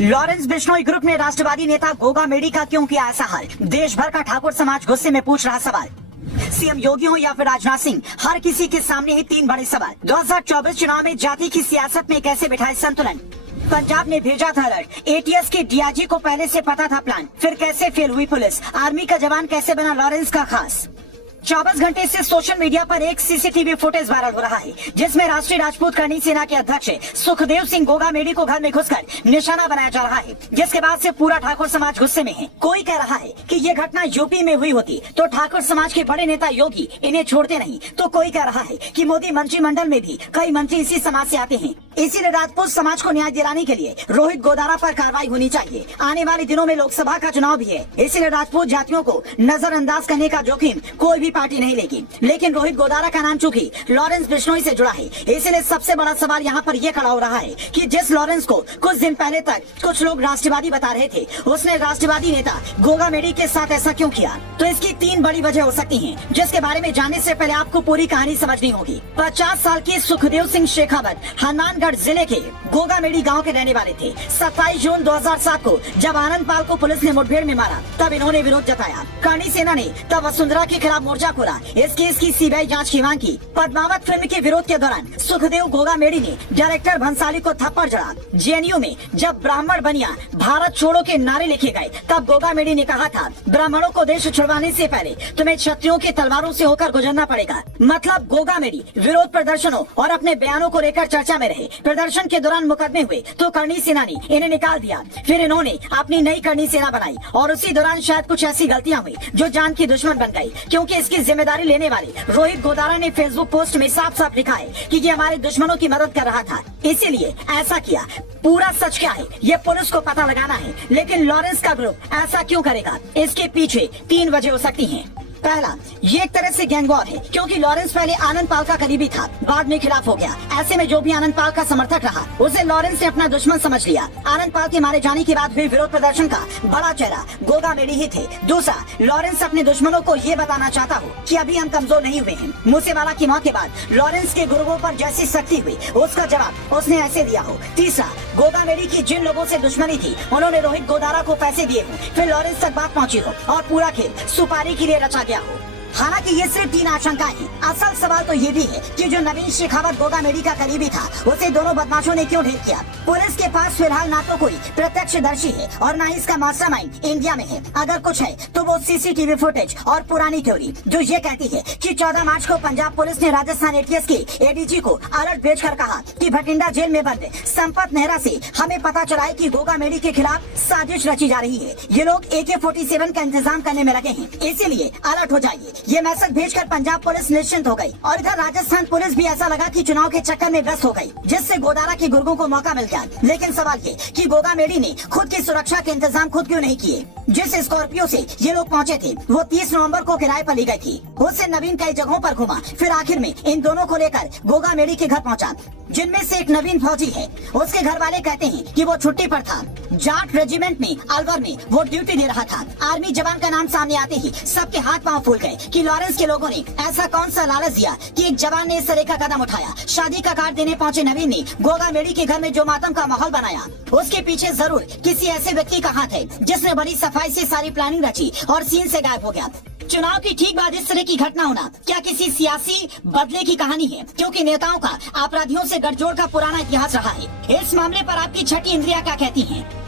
Lawrence Bishnoi group ने राष्ट्रवादी नेता गोगा मेडी का क्यों किया ऐसा हाल। देश भर का ठाकुर समाज गुस्से में पूछ रहा सवाल। सीएम योगी हो या फिर राजनाथ सिंह, हर किसी के सामने ही तीन बड़े सवाल। 2024 चुनाव में जाति की सियासत में कैसे बिठाए संतुलन। पंजाब ने भेजा था अलर्ट, एटीएस के डीआईजी को पहले से पता था प्लान, फिर कैसे फेल हुई पुलिस। आर्मी का जवान कैसे बना लॉरेंस का खास। 24 घंटे से सोशल मीडिया पर एक सीसीटीवी फुटेज वायरल हो रहा है, जिसमें राष्ट्रीय राजपूत करनी सेना के अध्यक्ष सुखदेव सिंह गोगा मेडी को घर में घुसकर निशाना बनाया जा रहा है, जिसके बाद से पूरा ठाकुर समाज गुस्से में है। कोई कह रहा है कि ये घटना यूपी में हुई होती तो ठाकुर समाज के बड़े नेता योगी इन्हें छोड़ते नहीं, तो कोई कह रहा है कि मोदी मंत्रिमंडल में भी कई मंत्री इसी समाज से आते हैं, इसीलिए राजपूत समाज को न्याय दिलाने के लिए रोहित गोदारा पर कार्रवाई होनी चाहिए। आने वाले दिनों में लोकसभा का चुनाव भी है, इसीलिए राजपूत जातियों को नजरअंदाज करने का जोखिम कोई भी पार्टी नहीं लेगी। लेकिन रोहित गोदारा का नाम चूंकि लॉरेंस बिश्नोई से जुड़ा है, इसलिए सबसे बड़ा सवाल यहाँ पर यह खड़ा हो रहा है कि जिस लॉरेंस को कुछ दिन पहले तक कुछ लोग राष्ट्रवादी बता रहे थे, उसने राष्ट्रवादी नेता गोगा मेडी के साथ ऐसा क्यों किया। तो इसकी तीन बड़ी वजह हो सकती है, जिसके बारे में जानने से पहले आपको पूरी कहानी समझनी होगी। 50 साल के सुखदेव सिंह शेखावत हनुमानगढ़ जिले के गोगा मेडी गांव के रहने वाले थे। 27 जून 2007 को जब आनंद पाल को पुलिस ने मुठभेड़ में मारा, तब इन्होंने विरोध जताया। करणी सेना ने तब वसुंधरा के खिलाफ मोर्चा खोला, इस केस की सीबीआई जांच की मांग की। पद्मावत फिल्म के विरोध के दौरान सुखदेव गोगा मेडी ने डायरेक्टर भंसाली को थप्पड़ जड़ा। जेएनयू में जब ब्राह्मण बनिया भारत छोड़ो के नारे लिखे गए, तब गोगा मेडी ने कहा था, ब्राह्मणों को देश छुड़वाने से पहले तुम्हें क्षत्रियों के तलवारों से होकर गुजरना पड़ेगा। मतलब गोगा मेडी विरोध प्रदर्शनों और अपने बयानों को लेकर चर्चा में रहे। प्रदर्शन के दौरान मुकदमे हुए तो करणी सेना ने इन्हें निकाल दिया, फिर इन्होंने अपनी नई करणी सेना बनाई और उसी दौरान शायद कुछ ऐसी गलतियां हुई जो जान की दुश्मन बन गई, क्योंकि इसकी जिम्मेदारी लेने वाले रोहित गोदारा ने फेसबुक पोस्ट में साफ साफ लिखा है कि ये हमारे दुश्मनों की मदद कर रहा था, इसीलिए ऐसा किया। पूरा सच क्या है ये पुलिस को पता लगाना है, लेकिन लॉरेंस का ग्रुप ऐसा क्यों करेगा, इसके पीछे तीन वजह हो सकती हैं। पहला, ये एक तरह से गैंग वॉर है, क्योंकि लॉरेंस पहले आनंद पाल का करीबी था, बाद में खिलाफ हो गया। ऐसे में जो भी आनंद पाल का समर्थक रहा, उसे लॉरेंस ने अपना दुश्मन समझ लिया। आनंद पाल के मारे जाने के बाद हुए विरोध प्रदर्शन का बड़ा चेहरा गोगा मेडी ही थे। दूसरा, लॉरेंस अपने दुश्मनों को ये बताना चाहता हो कि अभी हम कमजोर नहीं हुए हैं। मूसेवाला की मौत के बाद लॉरेंस के गुर्गों पर जैसी सख्ती हुई, उसका जवाब उसने ऐसे दिया हो। तीसरा, गोगा मेडी की जिन लोगों से दुश्मनी थी, उन्होंने रोहित गोदारा को पैसे दिए हो, फिर लॉरेंस तक बात पहुंची हो और पूरा खेल सुपारी के लिए रचा गया हो। हालांकि ये सिर्फ तीन आशंकाएं हैं, असल सवाल तो ये भी है कि जो नवीन शेखावत गोगा मेडी का करीबी था, उसे दोनों बदमाशों ने क्यों ढेर किया। पुलिस के पास फिलहाल ना तो कोई प्रत्यक्षदर्शी है और ना ही इसका मास्टरमाइंड इंडिया में है। अगर कुछ है तो वो सीसीटीवी फुटेज और पुरानी थ्योरी जो ये कहती है कि 14 मार्च को पंजाब पुलिस ने राजस्थान एटीएस के एडीजी को अलर्ट भेजकर कहा कि भटिंडा जेल में बंद संपत नेहरा से हमें पता चला है कि गोगा मेडी के खिलाफ साजिश रची जा रही है। ये लोग AK-47 का इंतजाम करने में लगे हैं, इसीलिए अलर्ट हो जाइए। ये मैसेज भेजकर पंजाब पुलिस निश्चिंत हो गई और इधर राजस्थान पुलिस भी ऐसा लगा कि चुनाव के चक्कर में व्यस्त हो गई, जिससे गोदारा के गुर्गों को मौका मिल गया। लेकिन सवाल ये कि गोगा मेडी ने खुद की सुरक्षा के इंतजाम खुद क्यों नहीं किए। जिस स्कॉर्पियो से ये लोग पहुंचे थे, वो 30 नवंबर को किराए पर ली गई थी। उससे नवीन कई जगहों पर घुमा, फिर आखिर में इन दोनों को लेकर गोगा मेडी के घर पहुंचा, जिनमें से एक नवीन फौजी है। उसके घर वाले कहते हैं कि वो छुट्टी पर था, जाट रेजिमेंट में अलवर में वो ड्यूटी दे रहा था। आर्मी जवान का नाम सामने आते ही सबके हाथ पांव फूल गए कि लॉरेंस के लोगों ने ऐसा कौन सा लालच दिया कि एक जवान ने इस तरह का कदम उठाया। शादी का कार्ड देने पहुंचे नवीन ने गोगा मेडी के घर में जो मातम का माहौल बनाया, उसके पीछे जरूर किसी ऐसे व्यक्ति का हाथ है जिसने बड़ी सफाई से सारी प्लानिंग रची और सीन से गायब हो गया। चुनाव की ठीक बाद इस तरह की घटना होना क्या किसी सियासी बदले की कहानी है, क्योंकि नेताओं का अपराधियों से गठजोड़ का पुराना इतिहास रहा है। इस मामले पर आपकी छठी इंद्रियां क्या कहती हैं?